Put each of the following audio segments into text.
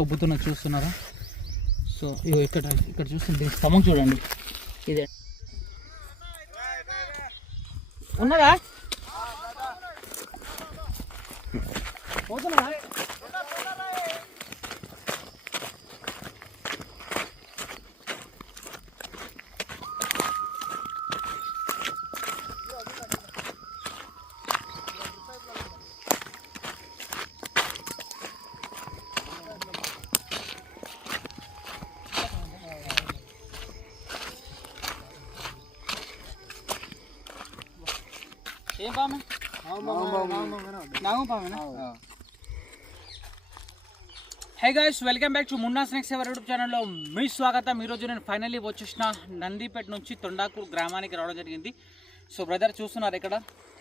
ఎట్లా ఉబ్బుతున్నా చూస్తున్నారా. సో ఇగో ఇక్కడ చూస్తుంది స్టమక్ చూడండి, ఇదే ఉన్నదా పోతున్నా. ఏం పామే? నాగం పామేనా? Hey guys, welcome back to Munna snacks ever YouTube ఛానల్లో మీ స్వాగతం. ఈరోజు నేను ఫైనల్లీ వచ్చేసిన నందిపేట నుంచి తొండాకూరు గ్రామానికి రావడం జరిగింది. సో బ్రదర్ చూస్తున్నారు, ఇక్కడ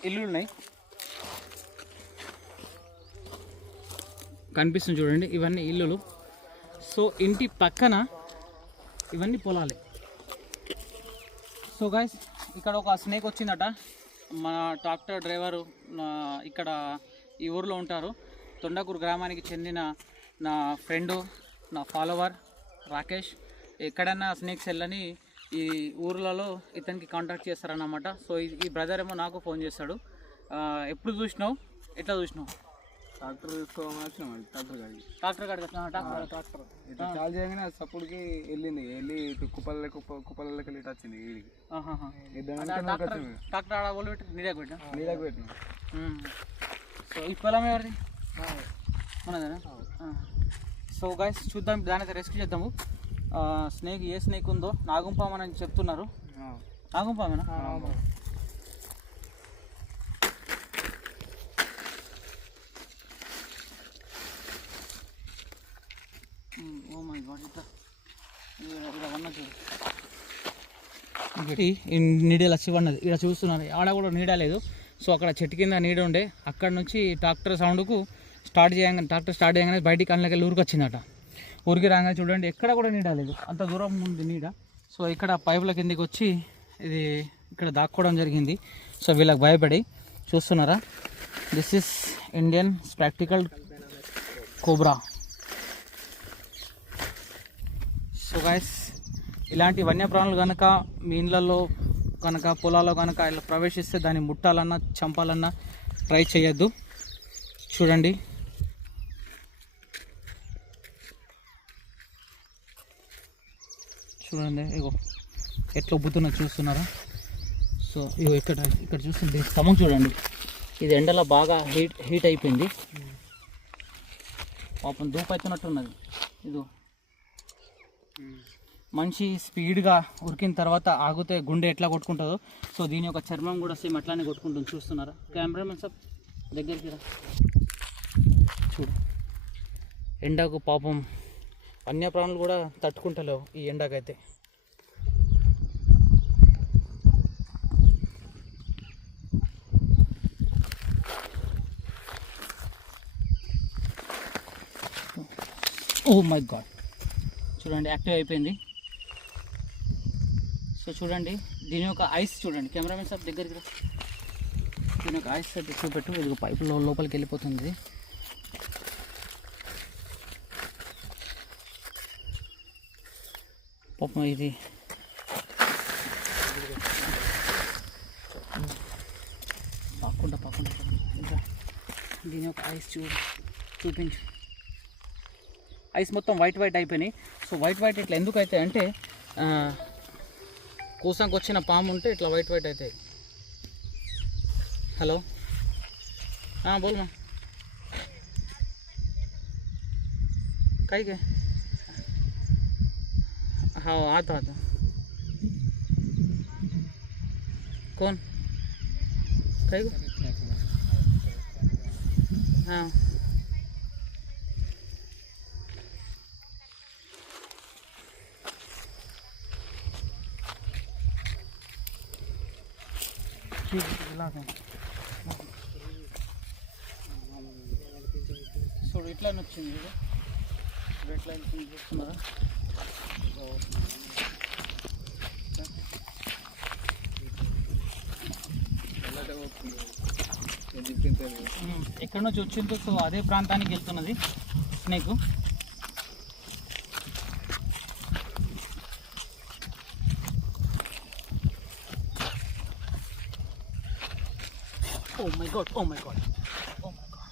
ఇల్లు ఉన్నాయి కనిపిస్తుంది చూడండి, ఇవన్నీ ఇల్లులు. సో ఇంటి పక్కన ఇవన్నీ పొలాలే. సో గైస్, ఇక్కడ ఒక స్నేక్ వచ్చిందట. మన ట్రాక్టర్ డ్రైవరు ఇక్కడ ఈ ఊరిలో ఉంటారు. తొండాకూరు గ్రామానికి చెందిన నా ఫ్రెండు, నా ఫాలోవర్ రాకేష్. ఎక్కడన్నా స్నేక్స్ వెళ్ళని ఈ ఊర్లలో ఇతనికి కాంటాక్ట్ చేస్తారన్నమాట. సో ఈ బ్రదర్ ఏమో నాకు ఫోన్ చేస్తాడు. ఎప్పుడు చూసినావు, ఎట్లా చూసినావు? ట్రాక్టర్ తీసుకోవాలి, ట్రాక్టర్ ట్రాక్టర్ ఇట్లా చాలు చేయగానే సపోర్ట్కి వెళ్ళింది. వెళ్ళి ఇటు కుప్పలకి వెళ్ళి ఇటు వచ్చింది వీడికి. ట్రాక్టర్ ఆడ వాళ్ళు పెట్టి నీడకు పెట్టిన. సో ఈ పొలం ఎవరిది? ఉన్నదేనా? సో గైస్ చూద్దాం, దానైతే రెస్క్యూ చేద్దాము. స్నేక్ ఏ స్నేక్ ఉందో నాగుంపామని అని చెప్తున్నారు. నాగుంపామేనా? ఓ మై గాడ్, నీడలు వచ్చి పడినది. ఇక్కడ చూస్తున్నారు, ఆడ కూడా నీడ లేదు. సో అక్కడ చెట్టు కింద నీడ ఉండే, అక్కడ నుంచి ట్రాక్టర్ సౌండ్కు ట్రాక్టర్ స్టార్ట్ చేయగానే బయటికి అందులోకి వెళ్ళి ఊరికి వచ్చిందట. ఊరికి రాగానే చూడండి, ఎక్కడ కూడా నీడ లేదు, అంత దూరం ఉంది నీడ. సో ఇక్కడ పైపుల కిందికి వచ్చి ఇది ఇక్కడ దాక్కోవడం జరిగింది. సో వీళ్ళకి భయపడి చూస్తున్నారా, this is Indian spectacled cobra. So guys, ఇలాంటి వన్యప్రాణులు కనుక మీ ఇళ్ళల్లో కనుక పొలాల్లో కనుక ఇలా ప్రవేశిస్తే దాన్ని ముట్టాలన్నా చంపాలన్నా ట్రై చేయొద్దు. చూడండి, ఇగో ఎట్లా ఉబ్బుతున్నా చూస్తున్నారా. సో ఇగో ఇక్కడ చూస్తుంది స్టమక్ చూడండి, ఇది ఎండలో బాగా హీట్ అయిపోయింది. పాపం దూపైతున్నట్టున్నది. ఇదో మనిషి స్పీడ్గా ఉరికిన తర్వాత ఆగితే గుండె ఎట్లా కొట్టుకుంటుందో, సో దీని యొక్క చర్మం కూడా సేమ్ అట్లానే కొట్టుకుంటుంది. చూస్తున్నారా కెమెరామెన్ సార్, దగ్గరికి రా చూడు. ఎండకు పాపం వన్యప్రాణులు కూడా తట్టుకుంటలేవు ఈ ఎండకైతే. ఓ మై గాడ్, చూడండి యాక్టివ్ అయిపోయింది. సో చూడండి, దీని యొక్క ఐస్ చూడండి, కెమెరామెన్ సార్ దగ్గరికి రా. దీని యొక్క ఐస్ అయితే చూపెట్టు. ఇది పైపు లోపలికి వెళ్ళిపోతుంది. పాపం ఇది పాకుండా దీని యొక్క ఐస్ చూపించు. ఐస్ మొత్తం వైట్ అయిపోయినాయి. సో వైట్ ఇట్లా ఎందుకు అవుతాయి అంటే, కూసానికి వచ్చిన పాము ఉంటే ఇట్లా వైట్ అవుతాయి. హలో బోల్మా కైకే हाँ आता कौन कई को हाँ సో ఇట్లా వచ్చింది, ఇట్లా చూస్తున్నారా. ఎక్కడి నుంచి వచ్చిందో, సో అదే ప్రాంతానికి వెళ్తున్నది snake. Oh my god, oh my god, oh my god.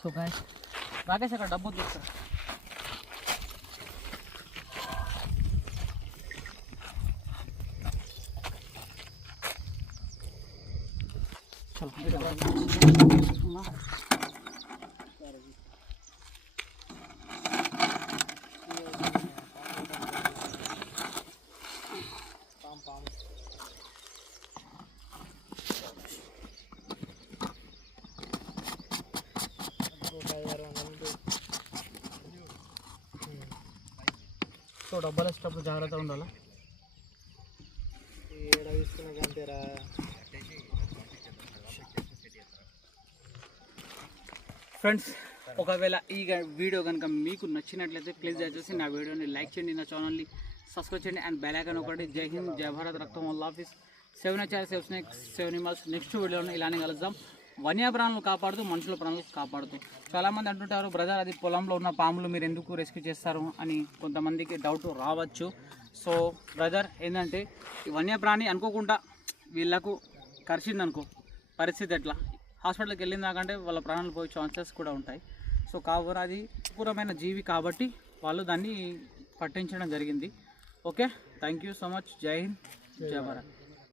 So guys, Rakesh అక్కడ డబ్బు తీస్తారు. సో డబ్బాలు వేసేటప్పుడు జాగ్రత్తగా ఉండాలా. ఫ్రెండ్స్, ఒకవేళ ఈ వీడియో కనుక మీకు నచ్చినట్లయితే ప్లీజ్ దయచేసి నా వీడియోని లైక్ చేయండి, నా ఛానల్ని సబ్స్క్రైబ్ చేయండి అండ్ బెల్ ఐకాన్ ఒకటి. జై హింద్, జై భారత్, రక్తం వల్ల office 7HR 7 Snakes 7 Animals. Next వీడియోని ఇలానే కలుద్దాం. వన్యప్రాణులు కాపాడుతూ మనుషుల ప్రాణాలు కాపాడుతూ. చాలామంది అంటుంటారు, బ్రదర్ అది పొలంలో ఉన్న పాములు మీరు ఎందుకు రెస్క్యూ చేస్తారు అని కొంతమందికి డౌట్ రావచ్చు. సో బ్రదర్ ఏంటంటే, ఈ వన్యప్రాణి అనుకోకుండా వీళ్ళకు కరిచిందనుకో పరిస్థితి ఎట్లా, హాస్పిటల్కి వెళ్ళిన దాకంటే వాళ్ళ ప్రాణాలు పోయే ఛాన్సెస్ కూడా ఉంటాయి. సో కావున అది పూరమైన జీవి కాబట్టి వాళ్ళు దాన్ని పట్టించడం జరిగింది. Okay, thank you so much. జై హింద్, జై భారత్.